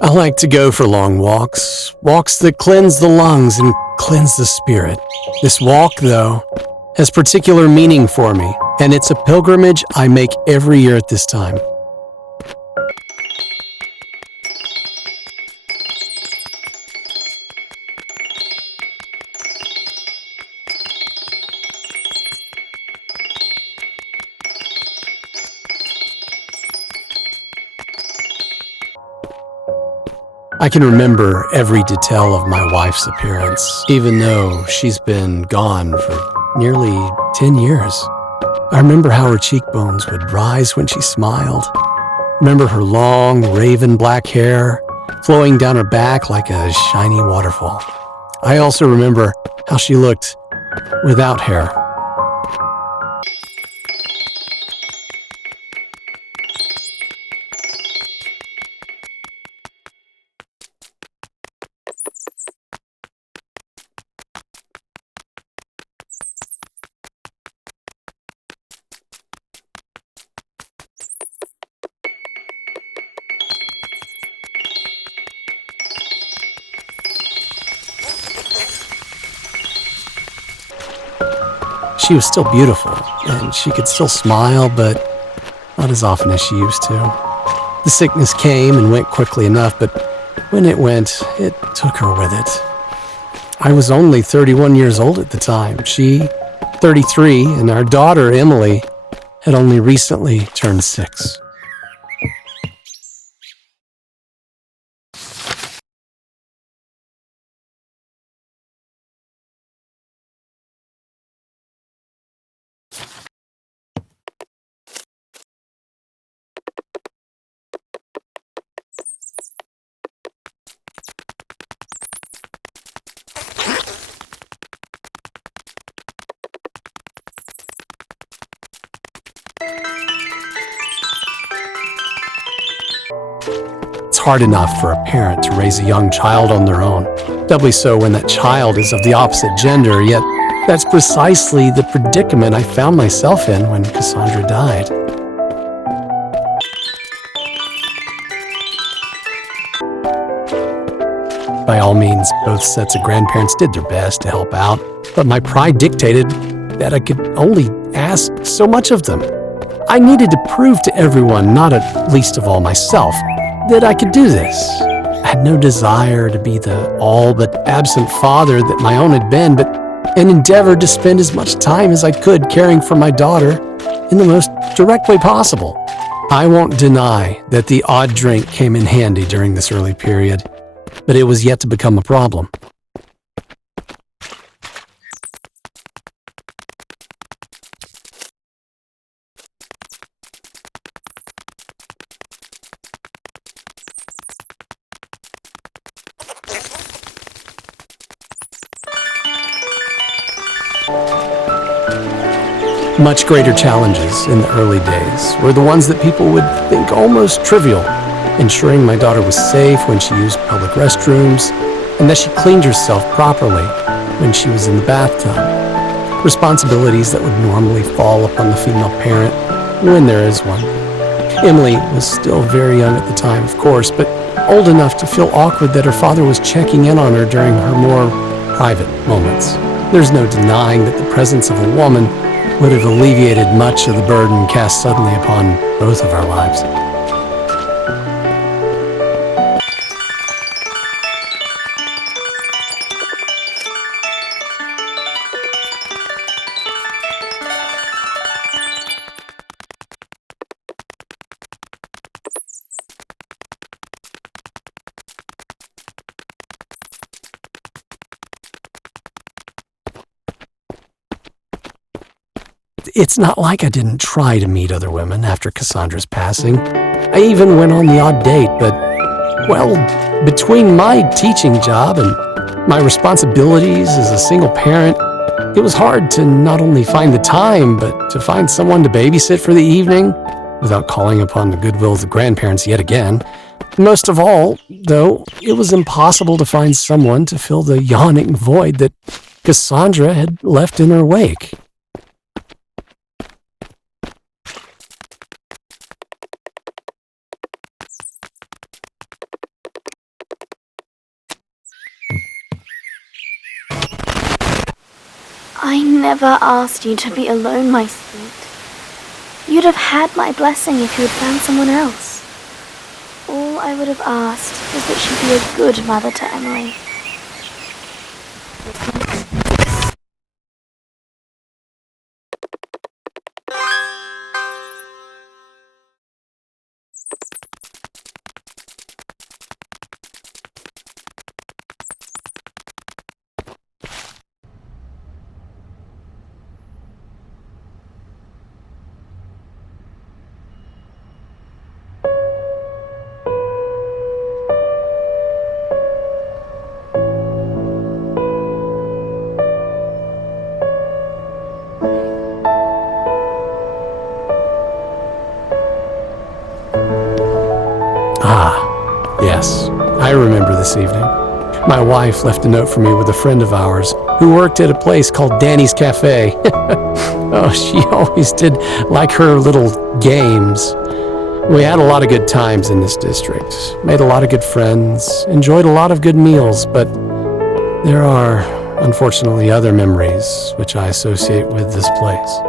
I like to go for long walks, walks that cleanse the lungs and cleanse the spirit. This walk, though, has particular meaning for me, and it's a pilgrimage I make every year at this time. I can remember every detail of my wife's appearance, even though she's been gone for nearly 10 years. I remember how her cheekbones would rise when she smiled. Remember her long, raven black hair flowing down her back like a shiny waterfall. I also remember how she looked without hair. She was still beautiful, and she could still smile, but not as often as she used to. The sickness came and went quickly enough, but when it went, it took her with it. I was only 31 years old at the time. She, 33, and our daughter, Emily, had only recently turned 6. It's hard enough for a parent to raise a young child on their own, doubly so when that child is of the opposite gender, yet that's precisely the predicament I found myself in when Cassandra died. By all means, both sets of grandparents did their best to help out, but my pride dictated that I could only ask so much of them. I needed to prove to everyone, not at least of all myself, that I could do this. I had no desire to be the all but absent father that my own had been, but an endeavor to spend as much time as I could caring for my daughter in the most direct way possible. I won't deny that the odd drink came in handy during this early period, but it was yet to become a problem. Much greater challenges in the early days were the ones that people would think almost trivial. Ensuring my daughter was safe when she used public restrooms, and that she cleaned herself properly when she was in the bathtub. Responsibilities that would normally fall upon the female parent when there is one. Emily was still very young at the time, of course, but old enough to feel awkward that her father was checking in on her during her more private moments. There's no denying that the presence of a woman would have alleviated much of the burden cast suddenly upon both of our lives. It's not like I didn't try to meet other women after Cassandra's passing. I even went on the odd date, but, well, between my teaching job and my responsibilities as a single parent, it was hard to not only find the time, but to find someone to babysit for the evening without calling upon the goodwill of the grandparents yet again. Most of all, though, it was impossible to find someone to fill the yawning void that Cassandra had left in her wake. I never asked you to be alone, my sweet. You'd have had my blessing if you had found someone else. All I would have asked was that she be a good mother to Emily. Ah, yes, I remember this evening. My wife left a note for me with a friend of ours who worked at a place called Danny's Cafe. Oh, she always did like her little games. We had a lot of good times in this district, made a lot of good friends, enjoyed a lot of good meals, but there are, unfortunately, other memories which I associate with this place.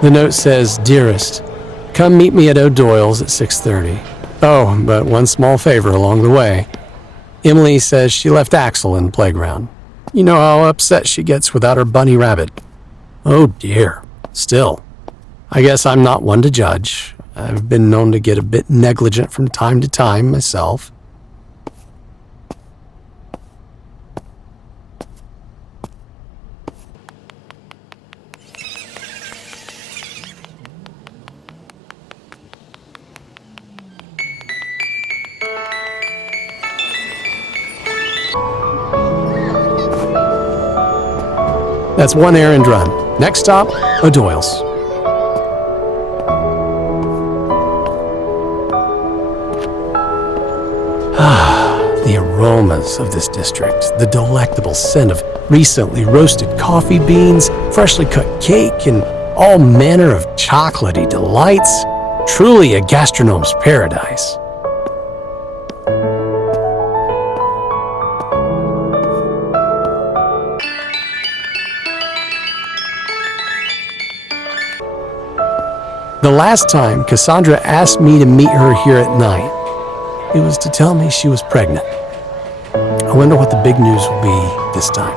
The note says, "Dearest, come meet me at O'Doyle's at 6:30. Oh, but one small favor along the way. Emily says she left Axel in the playground. You know how upset she gets without her bunny rabbit. Oh dear. Still, I guess I'm not one to judge. I've been known to get a bit negligent from time to time myself." That's one errand run. Next stop, O'Doyle's. The aromas of this district, the delectable scent of recently roasted coffee beans, freshly cut cake, and all manner of chocolatey delights. Truly a gastronome's paradise. The last time Cassandra asked me to meet her here at night, it was to tell me she was pregnant. I wonder what the big news will be this time.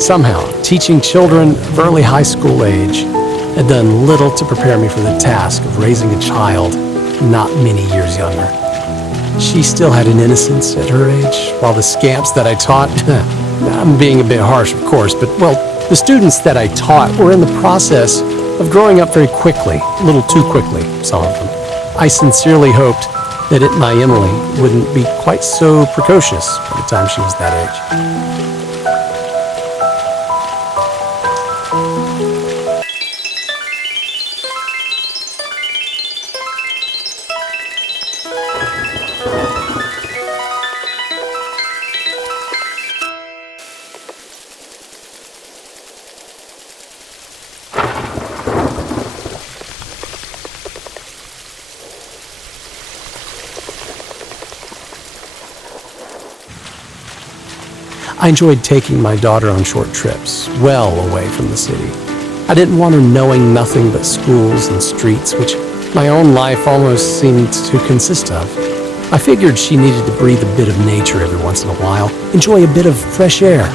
Somehow, teaching children of early high school age had done little to prepare me for the task of raising a child not many years younger. She still had an innocence at her age, while the scamps that I taught, I'm being a bit harsh of course, but well, the students that I taught were in the process of growing up very quickly, a little too quickly, some of them. I sincerely hoped that my Emily wouldn't be quite so precocious by the time she was that age. I enjoyed taking my daughter on short trips, well away from the city. I didn't want her knowing nothing but schools and streets, which my own life almost seemed to consist of. I figured she needed to breathe a bit of nature every once in a while, enjoy a bit of fresh air.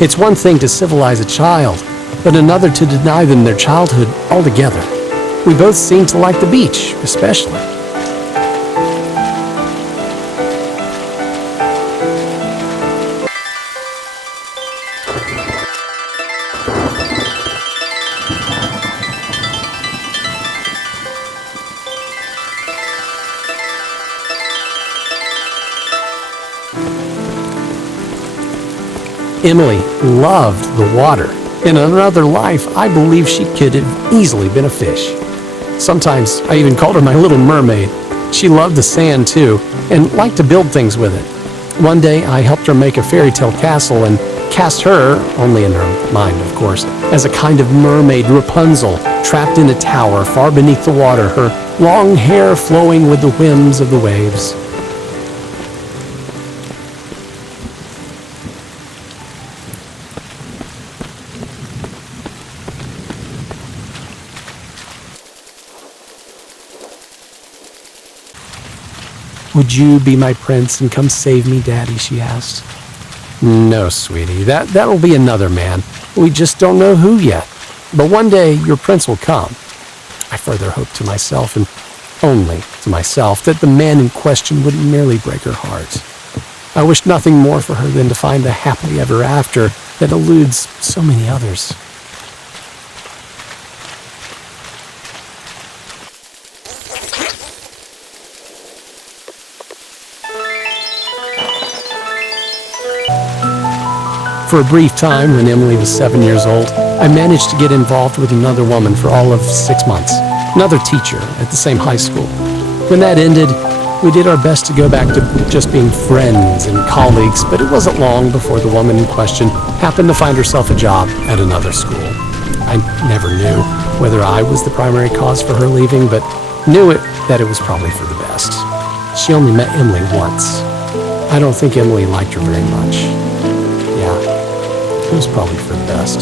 It's one thing to civilize a child, but another to deny them their childhood altogether. We both seem to like the beach, especially. Emily loved the water. In another life, I believe she could have easily been a fish. Sometimes I even called her my little mermaid. She loved the sand too, and liked to build things with it. One day I helped her make a fairy tale castle and cast her, only in her mind of course, as a kind of mermaid Rapunzel, trapped in a tower far beneath the water, her long hair flowing with the whims of the waves. "Would you be my prince and come save me, Daddy?" she asked. "No, sweetie, that'll be another man. We just don't know who yet. But one day your prince will come." I further hoped to myself, and only to myself, that the man in question wouldn't merely break her heart. I wished nothing more for her than to find the happily ever after that eludes so many others. For a brief time, when Emily was 7 years old, I managed to get involved with another woman for all of 6 months, another teacher at the same high school. When that ended, we did our best to go back to just being friends and colleagues, but it wasn't long before the woman in question happened to find herself a job at another school. I never knew whether I was the primary cause for her leaving, but knew that it was probably for the best. She only met Emily once. I don't think Emily liked her very much. Yeah. It was probably for the best.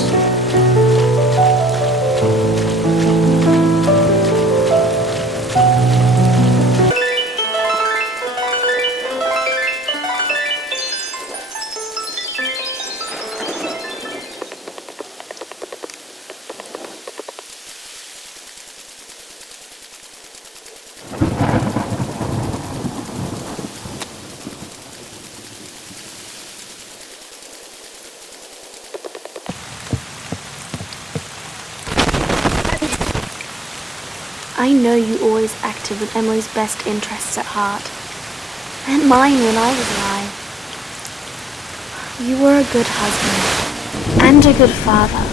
I know you always acted with Emily's best interests at heart, and mine when I was alive. You were a good husband, and a good father.